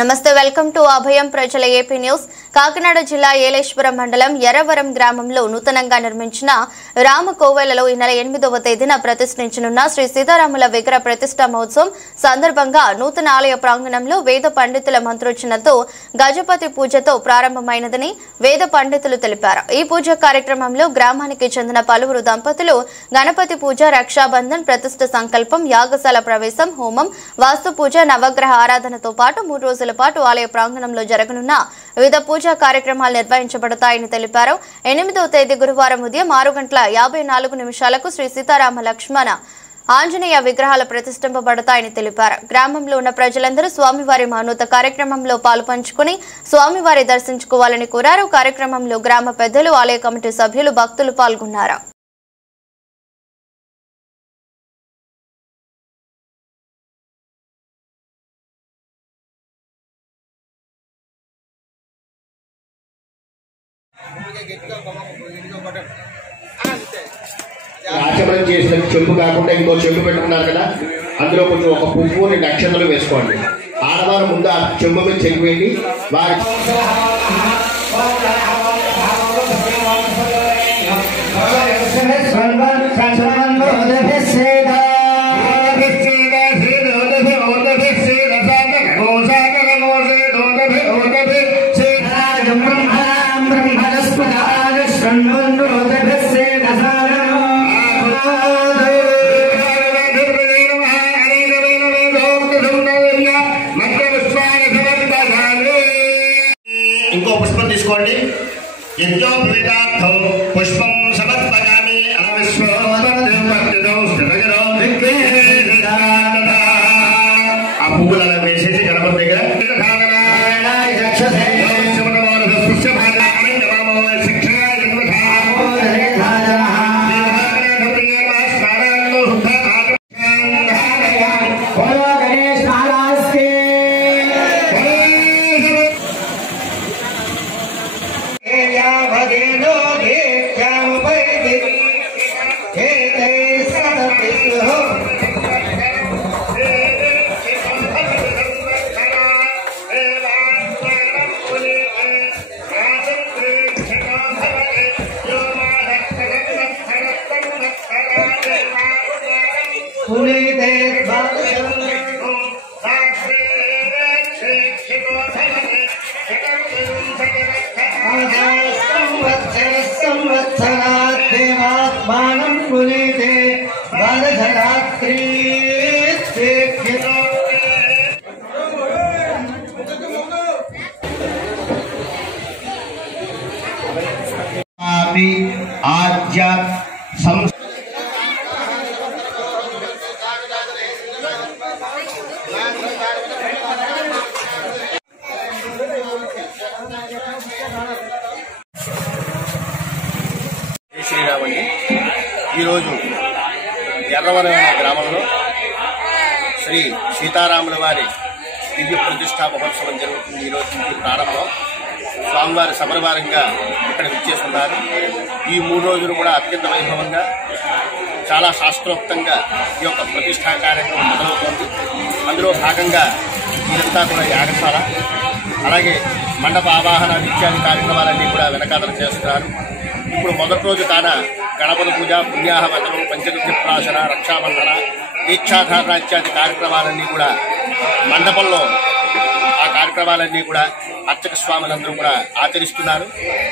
నమస్తే, welcome to అభయం ప్రజల AP news. Kakinada జిల్లా ఏలేశ్వరం మండలం ఎర్రవరం గ్రామంలో నూతనంగా నిర్మించిన రామకోవెలలో ఈ నెల 8వ తేదీన ప్రతిష్ఠించనున్న శ్రీ సీతారాముల విగ్రహ ప్రతిష్ఠా మహోత్సవం సందర్భంగా నూతన ఆలయ ప్రాంగణంలో వేద పండితుల మంత్రోచ్చరణతో గజపతి పూజతో ప్రారంభమైనదని వేద పండితులు తెలిపారు. ఈ పూజ కార్యక్రమంలో గ్రామానికి చెందిన పలువురు దంపతులు గణపతి పూజ, రక్షాబంధన్, ప్రతిష్ఠ సంకల్పం, యాగశాల ప్రవేశం, హోమం, వాస్తు పూజ, నవగ్రహ ఆరాధనతో పాటు 3 రోజుల పాటు ఆలయ ప్రాంగణంలో జరగనున్న వివిధ పూజా కార్యక్రమాలు నిర్వహించబడతాయని తెలిపారు. 8వ తేదీ గురువారం ఉదయం 6:54 శ్రీ సీతారామ లక్ష్మణ ఆంజనేయ విగ్రహాల ప్రతిష్ఠింపబడతాయని తెలిపారు. గ్రామంలో ఉన్న ప్రజలందరూ స్వామివారి మహోన్నత కార్యక్రమంలో పాల్పంచుకుని స్వామివారి దర్శించుకోవాలని కోరారు. కార్యక్రమంలో గ్రామ పెద్దలు, ఆలయ కమిటీ సభ్యులు, భక్తులు పాల్గొన్నారు. ఆచమనం చేసిన చెంబు కాకుండా ఇంకో చెంబు పెట్టుకున్నారు కదా, అందులో కొంచెం ఒక పువ్వు, 2 అక్షంతలు వేసుకోండి. ఆడవారు ముందు ఆ చెంబు మీద చెంగు వెళ్ళి వారి ఇంకో పుష్పం తీసుకోండి. యజ్ఞోపవితార్థం పుష్పం సమర్పయామి. ఆ పువ్వులు అలా వేసేసి గణపతి దగ్గర ఆద్య శ్రీరామండి. ఈరోజు ఎర్రవరం గ్రామంలో శ్రీ సీతారాముల వారి దివ్య ప్రతిష్టా మహోత్సవం జరుగుతుంది. ఈరోజు నుంచి ప్రారంభం. స్వామివారి సమరవారంగా ఇక్కడ విచ్చేస్తున్నారు. ఈ 3 రోజులు కూడా అత్యంత వైభవంగా, చాలా శాస్త్రోక్తంగా ఈ యొక్క ప్రతిష్టా కార్యక్రమం మొదలవుతోంది. అందులో భాగంగా ఇదంతా కూడా యాగశాల, అలాగే మండప ఆవాహన ఇత్యాది కార్యక్రమాలన్నీ కూడా వెనకాతలు చేస్తున్నారు. ఇప్పుడు మొదటి రోజు కాన గణపతి పూజ, పుణ్యాహవచనం, పంచగవ్య ప్రాశన, రక్షాబంధన, దీక్షాధారణ ఇత్యాది కార్యక్రమాలన్నీ కూడా మండపంలో ఆ కార్యక్రమాలన్నీ కూడా అర్చక స్వాములందరూ కూడా ఆచరిస్తున్నారు.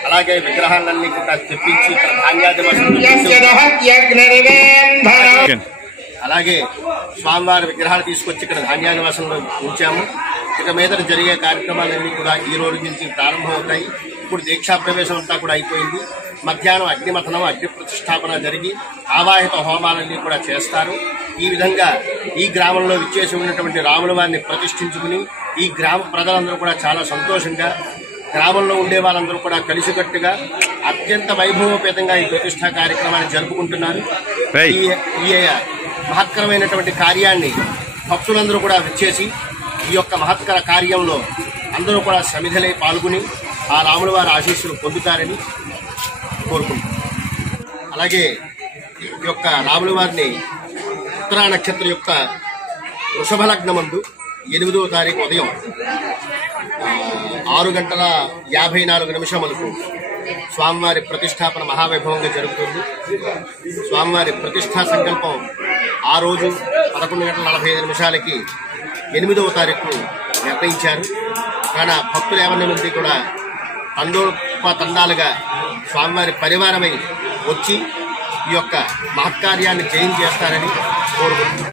అలాగే విగ్రహాలన్నీ కూడా తెప్పించి ఇక్కడ అలాగే స్వామివారి విగ్రహాలు తీసుకొచ్చి ఇక్కడ ధాన్యానివాసంలో ఉంచాము. ఇక మీద జరిగే కార్యక్రమాలన్నీ కూడా ఈ రోజు నుంచి ప్రారంభమవుతాయి. ఇప్పుడు దీక్షా ప్రవేశం అంతా కూడా అయిపోయింది. మధ్యాహ్నం అగ్నిమథనం, అగ్ని ప్రతిష్టాపన జరిగి ఆవాహిత హోమాలన్నీ కూడా చేస్తారు. ఈ విధంగా ఈ గ్రామంలో విచ్చేసి ఉన్నటువంటి రాముల వారిని ప్రతిష్ఠించుకుని ఈ గ్రామ ప్రజలందరూ కూడా చాలా సంతోషంగా, గ్రామంలో ఉండే వాళ్ళందరూ కూడా కలిసికట్టుగా అత్యంత వైభవోపేతంగా ఈ ప్రతిష్టా కార్యక్రమాన్ని జరుపుకుంటున్నారు. ఈ మహత్కరమైనటువంటి కార్యాన్ని భక్తులందరూ కూడా విచ్చేసి ఈ యొక్క మహత్కర కార్యంలో అందరూ కూడా సమిధలై పాల్గొని ఆ రాముల వారి ఆశీస్సులు పొందుతారని కోరుకుంటున్నాం. అలాగే ఈ యొక్క రాముల వారిని ఉత్తరా నక్షత్రం యొక్క వృషభ లగ్నమందు 8వ తారీఖు ఉదయం 6:54 స్వామివారి ప్రతిష్టాపన మహావైభవంగా జరుగుతుంది. స్వామివారి ప్రతిష్టా సంకల్పం ఆ రోజు 11:45 8వ తారీఖు నిర్ణయించారు. కానీ భక్తులు 50 మంది కూడా తండాలుగా స్వామివారి పరివారమై వచ్చి ఈ యొక్క మహత్కార్యాన్ని జయం చేస్తారని కోరుకుంటున్నారు.